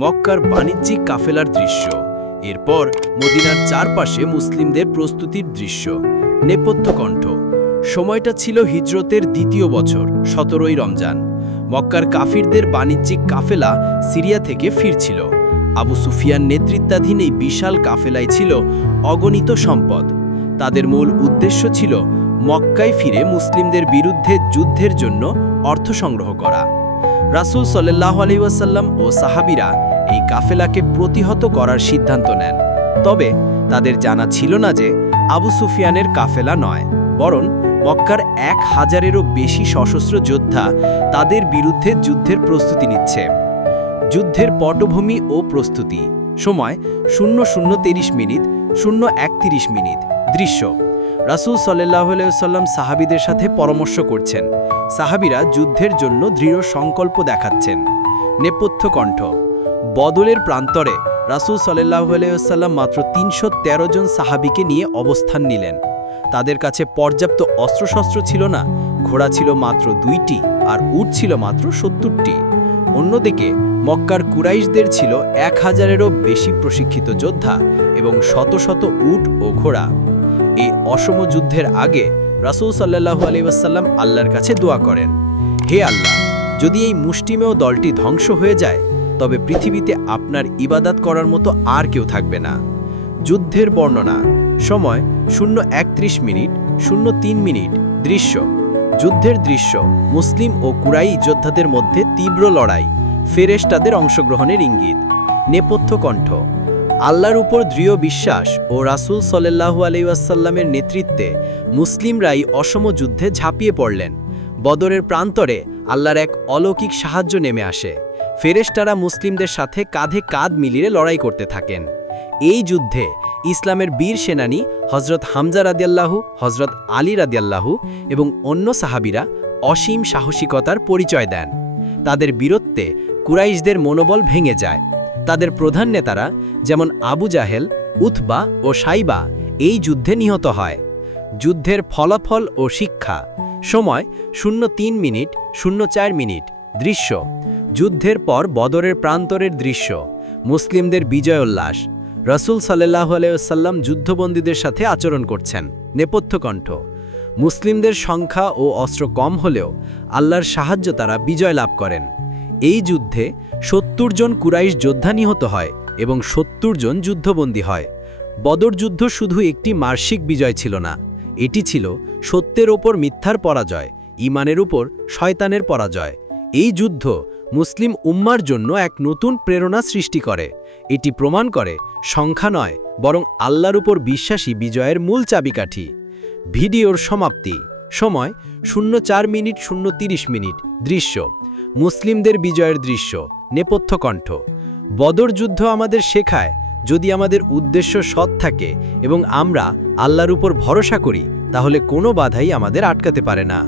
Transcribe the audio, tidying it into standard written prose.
মক্কার বাণিজ্যিক কাফেলার দৃশ্য, এরপর মদিনার চারপাশে মুসলিমদের প্রস্তুতির দৃশ্য। নেপথ্য কণ্ঠ। সময়টা ছিল হিজরতের দ্বিতীয় বছর, 17ই রমজান। মক্কার কাফিরদের বাণিজ্যিক কাফেলা সিরিয়া থেকে ফিরছিল। আবু সুফিয়ান নেতৃত্বাধীন এই বিশাল কাফেলায় ছিল অগণিত সম্পদ। তাদের মূল উদ্দেশ্য ছিল মক্কায় ফিরে মুসলিমদের বিরুদ্ধে যুদ্ধের জন্য অর্থ সংগ্রহ করা। রাসূল সাল্লাল্লাহু আলাইহি ওয়াসাল্লাম ও সাহাবীরা এই কাফেলাকে প্রতিহত করার সিদ্ধান্ত নেন। তবে তাদের জানা ছিল না যে আবু সুফিয়ানের কাফেলা নয়, বরং মক্কার 1000-এরও বেশি সশস্ত্র যোদ্ধা তাদের বিরুদ্ধে যুদ্ধের প্রস্তুতি নিচ্ছে। যুদ্ধের পটভূমি ও প্রস্তুতি। সময় 00:30 0:31 দৃশ্য। রাসূল সাল্লাল্লাহু আলাইহি ওয়াসাল্লাম সাহাবীদের সাথে পরামর্শ করছেন। সাহাবীরা যুদ্ধের জন্য দৃঢ় সংকল্প দেখাচ্ছেন। নেপথ্য কণ্ঠ। বদরের প্রান্তরে রাসূল সাল্লাল্লাহু আলাইহি ওয়াসাল্লাম মাত্র 313 জন সাহাবীকে নিয়ে অবস্থান নিলেন। তাদের কাছে পর্যাপ্ত অস্ত্রশস্ত্র ছিল না, ঘোড়া ছিল মাত্র 2টি আর উট ছিল মাত্র 70টি। অন্যদিকে মক্কার কুরাইশদের ছিল 1000-এরও বেশি প্রশিক্ষিত যোদ্ধা এবং শত শত উট ও ঘোড়া। এই অসম যুদ্ধের আগে রাসূল সাল্লাল্লাহু আলাইহি ওয়াসাল্লাম আল্লাহর কাছে দোয়া করেন, হে আল্লাহ, যদি এই মুষ্টিমেয় দলটি ধ্বংস হয়ে যায় তবে পৃথিবীতে আপনার ইবাদত করার মতো আর কেউ থাকবে না। যুদ্ধের বর্ণনা। সময় 0:31 0:03 দৃশ্য। যুদ্ধের দৃশ্য। মুসলিম ও কুরাই যোদ্ধাদের মধ্যে তীব্র লড়াই, ফেরেশতাদের অংশগ্রহণের ইঙ্গিত। নেপথ্য কণ্ঠ। আল্লাহর উপর দৃঢ় বিশ্বাস ও রাসূল সাল্লাল্লাহু আলাইহি ওয়াসাল্লামের নেতৃত্বে মুসলিমরাই অসম যুদ্ধে ঝাঁপিয়ে পড়লেন। বদরের প্রান্তরে আল্লাহর এক অলৌকিক সাহায্য নেমে আসে। ফেরেশতারা মুসলিমদের সাথে কাঁধে কাঁধ মিলিয়ে লড়াই করতে থাকেন। এই যুদ্ধে ইসলামের বীর সেনানী হযরত হামজা রাদিয়াল্লাহু, হযরত আলী রাদিয়াল্লাহু এবং অন্য সাহাবীরা অসীম সাহসিকতার পরিচয় দেন। তাদের বীরত্বে কুরাইশদের মনোবল ভেঙে যায়। তাদের প্রধান নেতারা যেমন আবু জাহেল, উতবা ও সাইবা এই যুদ্ধে নিহত হয়। যুদ্ধের ফলাফল ও শিক্ষা। সময় 0:03 0:04 দৃশ্য। যুদ্ধের পর বদরের প্রান্তরের দৃশ্য। মুসলিমদের বিজয়োল্লাস। রাসূল সাল্লাল্লাহু আলাইহি ওয়াসাল্লাম যুদ্ধবন্দীদের সাথে আচরণ করছেন। নেপথ্য কণ্ঠ। মুসলিমদের সংখ্যা ও অস্ত্র কম হলেও আল্লাহর সাহায্য তারা বিজয় লাভ করেন। এই যুদ্ধে 70 জন কুরাইশ যোদ্ধা নিহত হয় এবং 70 জন যুদ্ধবন্দী হয়। বদর যুদ্ধ শুধু একটি মার্শিক বিজয় ছিল না, এটি ছিল সত্যের ওপর মিথ্যার পরাজয়, ঈমানের উপর শয়তানের পরাজয়। এই যুদ্ধ মুসলিম উম্মার জন্য এক নতুন প্রেরণা সৃষ্টি করে। এটি প্রমাণ করে সংখ্যা নয়, বরং আল্লাহর উপর বিশ্বাসী বিজয়ের মূল চাবিকাঠি। ভিডিওর সমাপ্তি। সময় 0:04 0:30 দৃশ্য। মুসলিমদের বিজয়ের দৃশ্য। নেপথ্য কণ্ঠ। বদর যুদ্ধ আমাদের শেখায়, যদি আমাদের উদ্দেশ্য সৎ থাকে এবং আমরা আল্লাহর উপর ভরসা করি, তাহলে কোনো বাধাই আমাদের আটকাতে পারে না।